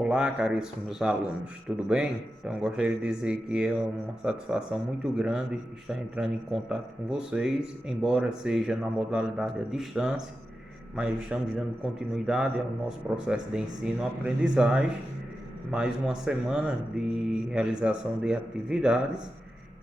Olá, caríssimos alunos, tudo bem? Então, gostaria de dizer que é uma satisfação muito grande estar entrando em contato com vocês, embora seja na modalidade à distância, mas estamos dando continuidade ao nosso processo de ensino-aprendizagem, mais uma semana de realização de atividades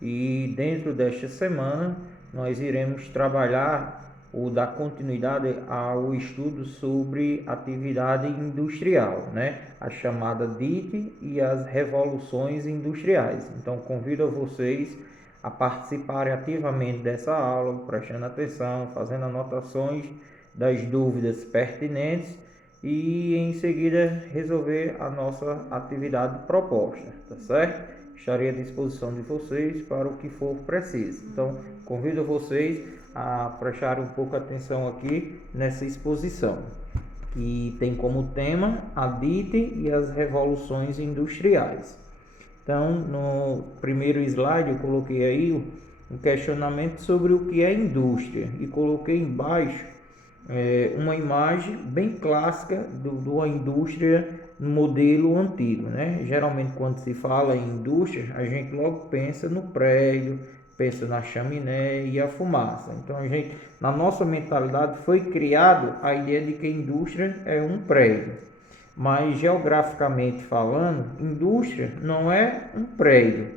e dentro desta semana nós iremos trabalhar ou dar continuidade ao estudo sobre atividade industrial, né? A chamada DIT e as revoluções industriais. Então, convido a vocês a participarem ativamente dessa aula, prestando atenção, fazendo anotações das dúvidas pertinentes e em seguida resolver a nossa atividade proposta, tá certo? Estarei à disposição de vocês para o que for preciso. Então, convido vocês a prestarem um pouco atenção aqui nessa exposição, que tem como tema a DIT e as revoluções industriais. Então, no primeiro slide eu coloquei aí um questionamento sobre o que é indústria e coloquei embaixo uma imagem bem clássica de uma indústria no modelo antigo, né? Geralmente quando se fala em indústria, a gente logo pensa no prédio, pensa na chaminé e a fumaça. Então a gente, na nossa mentalidade, foi criado a ideia de que indústria é um prédio. Mas geograficamente falando, indústria não é um prédio.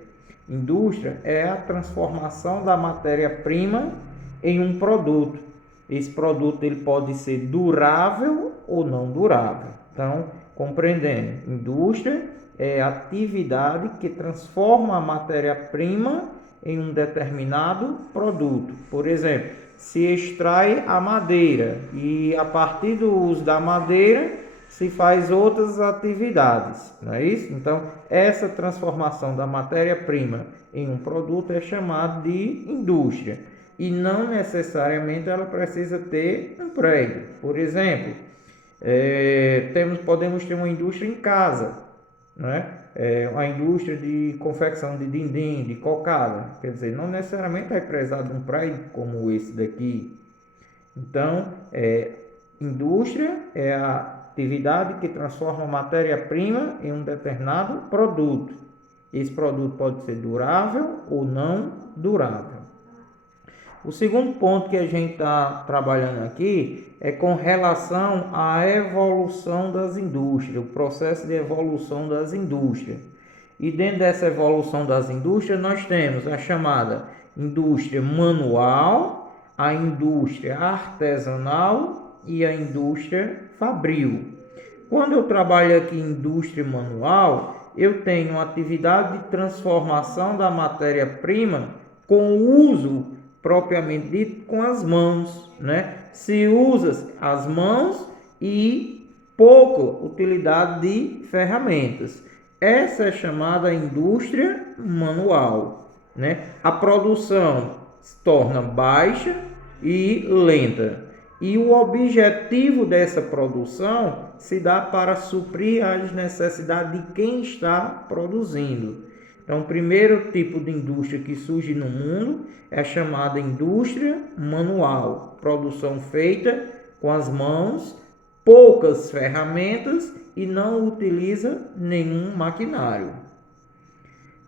Indústria é a transformação da matéria-prima em um produto. Esse produto ele pode ser durável ou não durável. Então, compreendendo, indústria é a atividade que transforma a matéria-prima em um determinado produto. Por exemplo, se extrai a madeira e a partir do uso da madeira se faz outras atividades, não é isso? Então, essa transformação da matéria-prima em um produto é chamada de indústria. E não necessariamente ela precisa ter um prédio. Por exemplo, podemos ter uma indústria em casa, né? Uma indústria de confecção de dindim, de cocada. Quer dizer, não necessariamente vai precisar de um prédio como esse daqui. Então, indústria é a atividade que transforma a matéria-prima em um determinado produto. Esse produto pode ser durável ou não durável. O segundo ponto que a gente está trabalhando aqui é com relação à evolução das indústrias, o processo de evolução das indústrias. E dentro dessa evolução das indústrias, nós temos a chamada indústria manual, a indústria artesanal e a indústria fabril. Quando eu trabalho aqui em indústria manual, eu tenho uma atividade de transformação da matéria-prima com o uso propriamente dito com as mãos, né? Se usa as mãos e pouca utilidade de ferramentas. Essa é chamada indústria manual, né? A produção se torna baixa e lenta. E o objetivo dessa produção se dá para suprir as necessidades de quem está produzindo. Então, o primeiro tipo de indústria que surge no mundo é a chamada indústria manual, produção feita com as mãos, poucas ferramentas e não utiliza nenhum maquinário.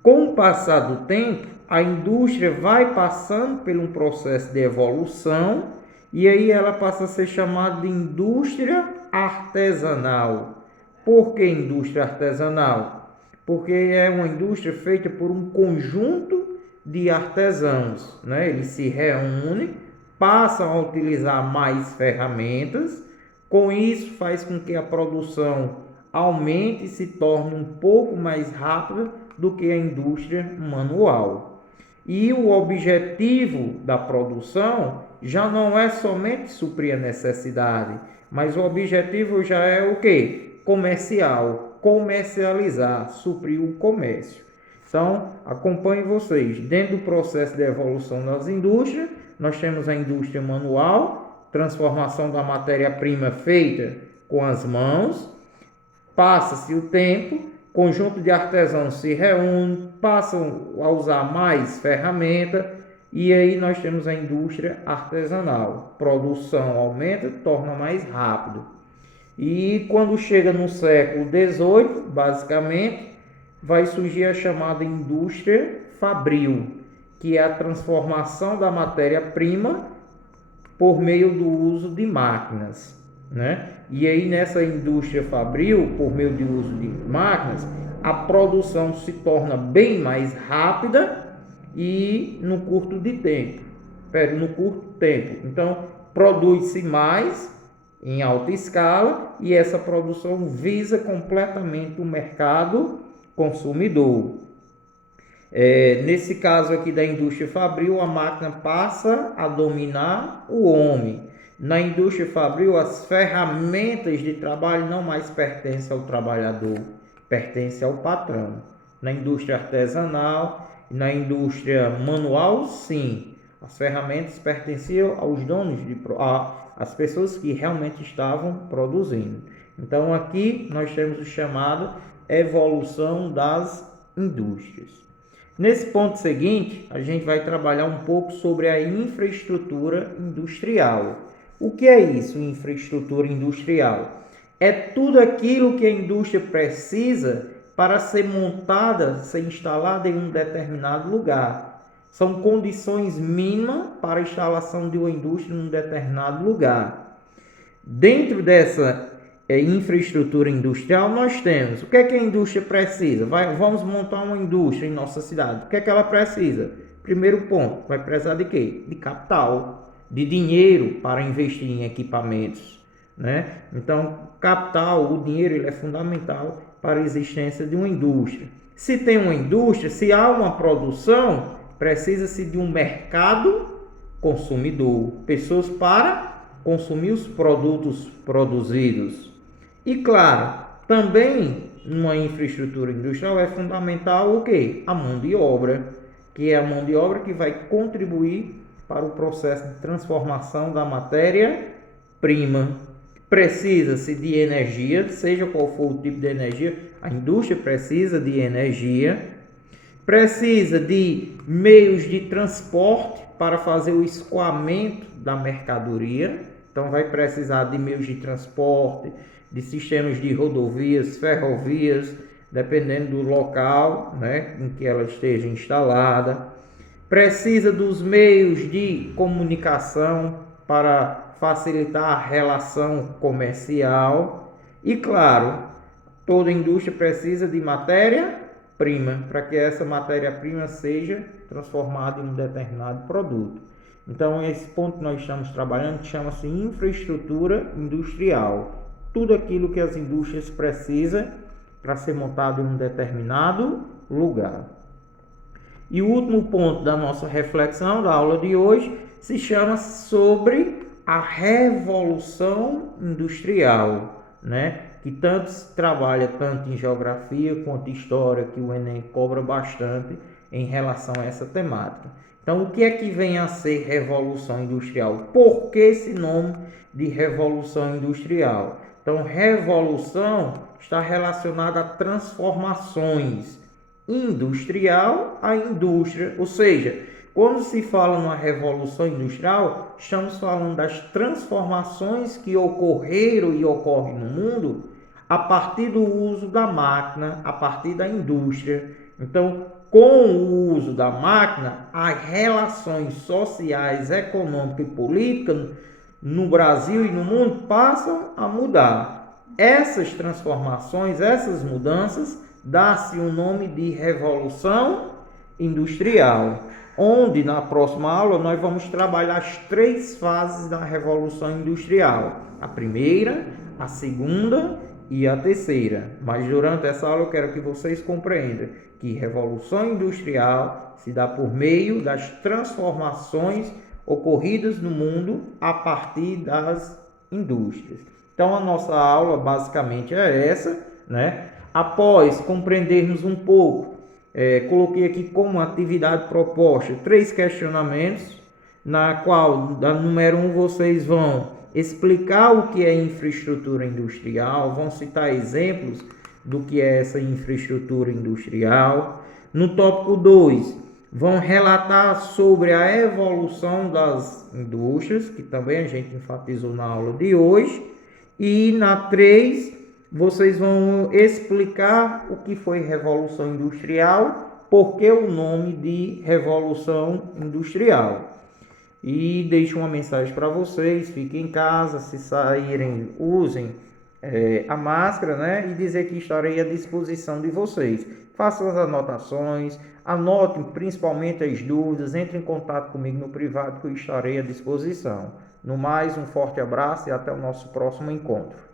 Com o passar do tempo, a indústria vai passando por um processo de evolução e aí ela passa a ser chamada de indústria artesanal. Por que indústria artesanal? Porque é uma indústria feita por um conjunto de artesãos, né? Eles se reúnem, passam a utilizar mais ferramentas, com isso faz com que a produção aumente e se torne um pouco mais rápida do que a indústria manual. E o objetivo da produção já não é somente suprir a necessidade, mas o objetivo já é o quê? Comercial, comercializar, suprir o comércio. Então, acompanhem vocês. Dentro do processo de evolução das indústrias, nós temos a indústria manual, transformação da matéria-prima feita com as mãos. Passa-se o tempo, conjunto de artesãos se reúne, passam a usar mais ferramenta e aí nós temos a indústria artesanal. Produção aumenta, torna mais rápido. E quando chega no século XVIII, basicamente, vai surgir a chamada indústria fabril, que é a transformação da matéria-prima por meio do uso de máquinas, né? E aí nessa indústria fabril, por meio do uso de máquinas, a produção se torna bem mais rápida e no curto tempo. Então, produz-se mais em alta escala e essa produção visa completamente o mercado consumidor. Nesse caso aqui da indústria fabril, a máquina passa a dominar o homem. Na indústria fabril, as ferramentas de trabalho não mais pertencem ao trabalhador, pertencem ao patrão. Na indústria artesanal e na indústria manual, sim, as ferramentas pertenciam aos donos, às pessoas que realmente estavam produzindo. Então aqui nós temos o chamado evolução das indústrias. Nesse ponto seguinte, a gente vai trabalhar um pouco sobre a infraestrutura industrial. O que é isso, infraestrutura industrial? É tudo aquilo que a indústria precisa para ser montada, ser instalada em um determinado lugar. São condições mínimas para a instalação de uma indústria em um determinado lugar. Dentro dessa infraestrutura industrial, nós temos o que é que a indústria precisa. Vamos montar uma indústria em nossa cidade. O que é que ela precisa? Primeiro ponto, vai precisar de quê? De capital, de dinheiro para investir em equipamentos, né? Então, capital, o dinheiro, ele é fundamental para a existência de uma indústria. Se tem uma indústria, se há uma produção, precisa-se de um mercado consumidor, pessoas para consumir os produtos produzidos. E claro, também numa infraestrutura industrial é fundamental o quê? A mão de obra, que é a mão de obra que vai contribuir para o processo de transformação da matéria-prima. Precisa-se de energia, seja qual for o tipo de energia, a indústria precisa de energia, precisa de meios de transporte para fazer o escoamento da mercadoria. Então vai precisar de meios de transporte, de sistemas de rodovias, ferrovias, dependendo do local, né, em que ela esteja instalada. Precisa dos meios de comunicação para facilitar a relação comercial. E claro, toda indústria precisa de matéria-prima, para que essa matéria-prima seja transformada em um determinado produto. Então, esse ponto que nós estamos trabalhando chama-se infraestrutura industrial. Tudo aquilo que as indústrias precisam para ser montado em um determinado lugar. E o último ponto da nossa reflexão, da aula de hoje, se chama sobre a revolução industrial, né? Que tanto se trabalha tanto em geografia quanto em história, que o Enem cobra bastante em relação a essa temática. Então, o que é que vem a ser revolução industrial? Por que esse nome de revolução industrial? Então, revolução está relacionada a transformações industrial a indústria, ou seja, quando se fala numa revolução industrial, estamos falando das transformações que ocorreram e ocorrem no mundo a partir do uso da máquina, a partir da indústria. Então, com o uso da máquina, as relações sociais, econômicas e políticas no Brasil e no mundo passam a mudar. Essas transformações, essas mudanças, dá-se o nome de revolução industrial, onde na próxima aula nós vamos trabalhar as 3 fases da revolução industrial: a primeira, a segunda e a terceira. Mas durante essa aula eu quero que vocês compreendam que revolução industrial se dá por meio das transformações ocorridas no mundo a partir das indústrias. Então a nossa aula basicamente é essa, né? Após compreendermos um pouco, coloquei aqui como atividade proposta 3 questionamentos, na qual, da número 1, vocês vão explicar o que é infraestrutura industrial, vão citar exemplos do que é essa infraestrutura industrial. No tópico 2, vão relatar sobre a evolução das indústrias, que também a gente enfatizou na aula de hoje. E na 3, vocês vão explicar o que foi Revolução Industrial, por que o nome de Revolução Industrial. E deixo uma mensagem para vocês: fiquem em casa, se saírem, usem a máscara, né? E dizer que estarei à disposição de vocês. Façam as anotações, anotem principalmente as dúvidas, entre em contato comigo no privado que eu estarei à disposição. No mais, um forte abraço e até o nosso próximo encontro.